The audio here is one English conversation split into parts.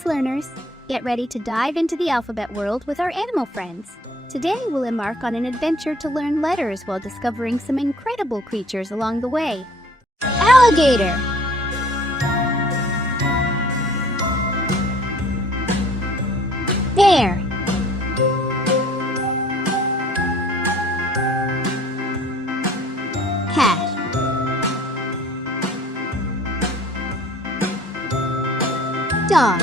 Greetings, learners! Get ready to dive into the alphabet world with our animal friends. Today, we'll embark on an adventure to learn letters while discovering some incredible creatures along the way. Alligator. Bear. Cat. Dog.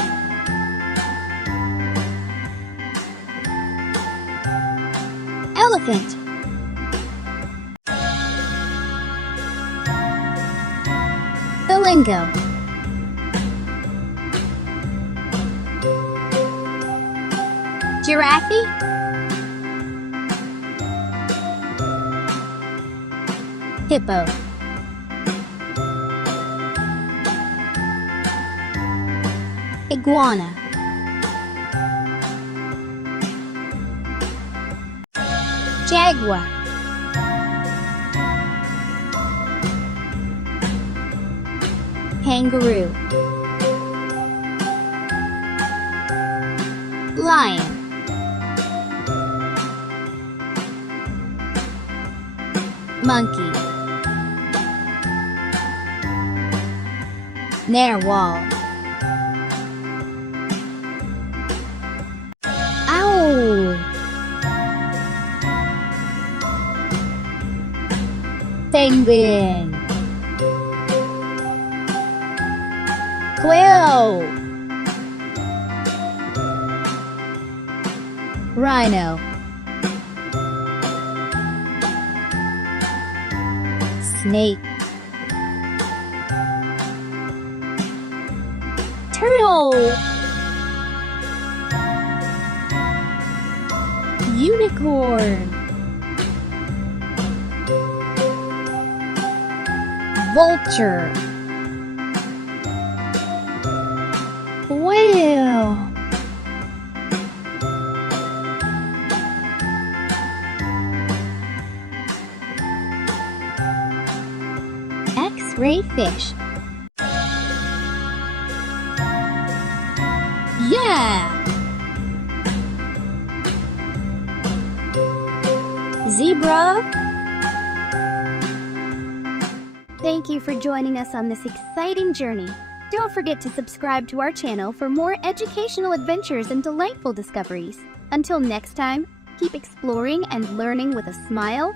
Elephant. Flamingo. Giraffe. Hippo. Iguana. Jaguar. Kangaroo. Lion. Monkey. Narwhal. Owl. Penguin. Quail. Rhino. Snake. Turtle. Unicorn. Vulture. Whale. X-ray fish. Yeah! Zebra. Thank you for joining us on this exciting journey. Don't forget to subscribe to our channel for more educational adventures and delightful discoveries. Until next time, keep exploring and learning with a smile